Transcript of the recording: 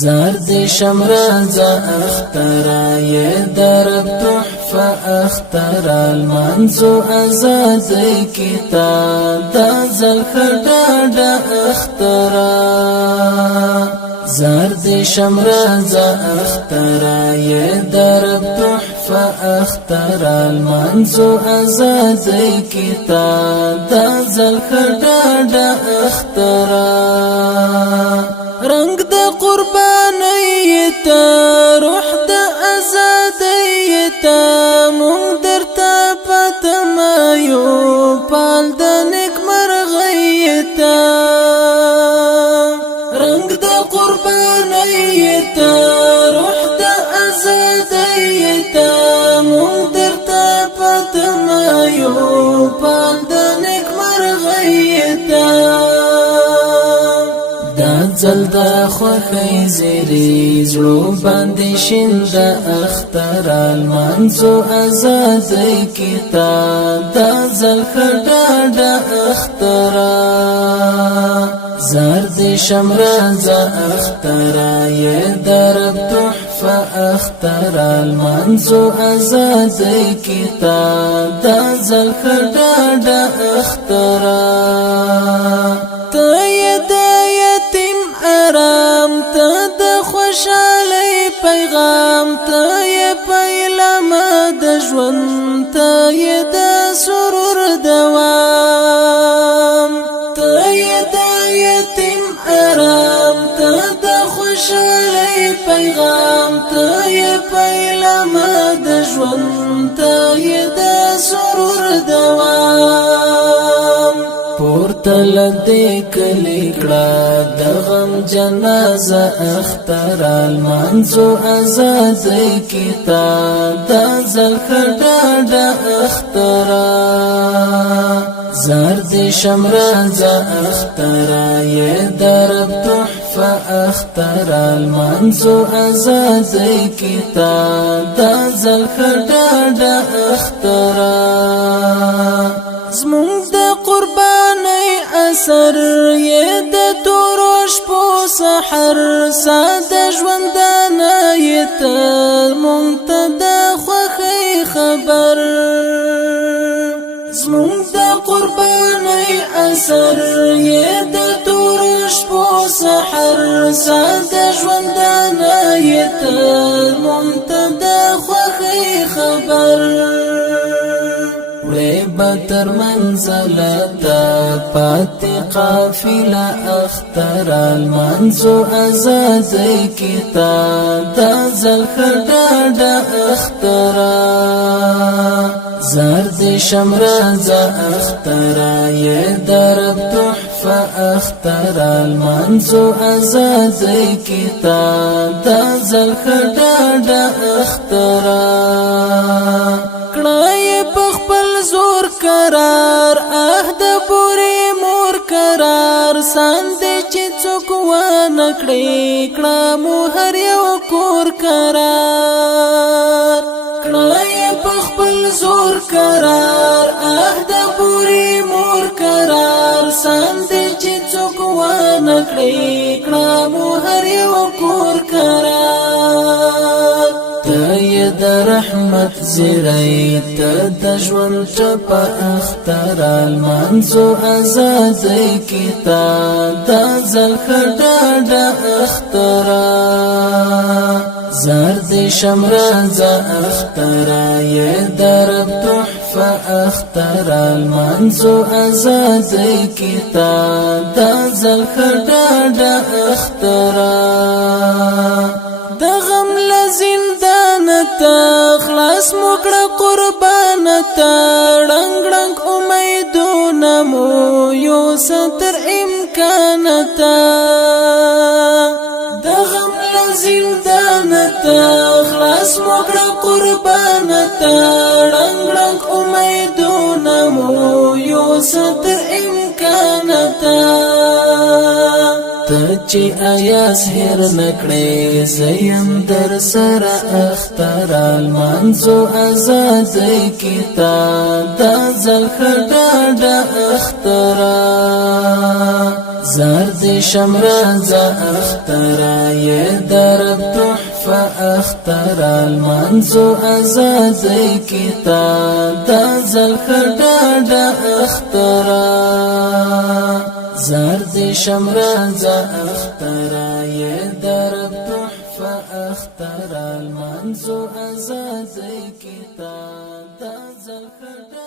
زرد شمراز اخترا یہ درب تحفہ اخترا المنزو ازاد کتاب دا زلخداد اخترا زرد شمراز اخترا یہ درب تحفہ اخترا المنزو ازاد کتاب دا زلخداد اخترا رنگ دا قربانیتا روح دا ازادیتا مونگ در تا پتمایو پال دا نک مرغیتا رنگ دا قربانیتا روح دا ازادیتا مونگ در تا پتمایو پال دا نک مرغیتا زلدا خوخی زیری زلو باندی شند اختر المنزو ازاد کتاب دا زلخداد اخترا زرد شمراز اخترا یہ درب تحفہ اخترا المنزو ازاد کتاب دا زلخداد اخترا ارام تا د خوشالۍ پیغام ته یې پیلام د ژوند ته یې د سرور دوام ته یې د یتیم ارام ته د خوشالۍ پیغام ته یې پیلام د ژوند ته یې د سرور دوام پورتل دې کلی کړه د غم جنازه اختر المنزو ازاد کتاب دا زلخداد اخترا زرد شمراز اخترا یہ درب تحفہ اختر المنزو ازاد کتاب دا زلخداد اخترا زمونږ د قربانۍ اثر یې د تورو شپو سحر ساده ژوندانه یې تل مونږ ته د خوښۍ خبر زمونږ د قربانۍ اثر یې د تورو شپو سحر ساده ژوندانه یې تل مونږ ته د خوښۍ خبر بتر منزلتا پاتی قافلہ اختر المنزو ازاد کتاب دا زلخداد اخترا زرد شمراز اخترا یہ درب تحفہ اختر المنزو ازاد کتاب دا زلخداد اخترا کڑای پخپل زور قرار اهد پوری مور قرار ساند چې څوک ونه کړي کړه مو هر یو کور قرار کړه پخپل زور قرار اهد پوری مور قرار ساند چې څوک ونه کړي کړه مو هر یو کور قرار د رحمت زیرای ته د ژوند چپه اختر المنزو ازاد کتاب دا زلخداد اخترا زرد شمراز اخترا یہ درب تحفہ اختر المنزو ازاد کتاب دا زلخداد اخترا د غم لزندان تا خلاص مکړه قربان تا ړنګ ړنګ امیدونه مو یو ستر امکان تا د غم لزندان تا خلاص مکړه قربان تا ړنګ ړنګ امیدونه مو یو ستر امکان تا چې آیاس هر نکړې زیم در سره اختر المنزو ازاد کتاب دا زلخداد اخترا زرد شمرازا اخترا یہ درب تحفہ اخترا المنزو ازادی کتاب دا زلخ ڈاڈا اخترا زرد شمرازا اخترا یہ درب تحفہ اخترا المنزو ازادی کتاب دا زلخ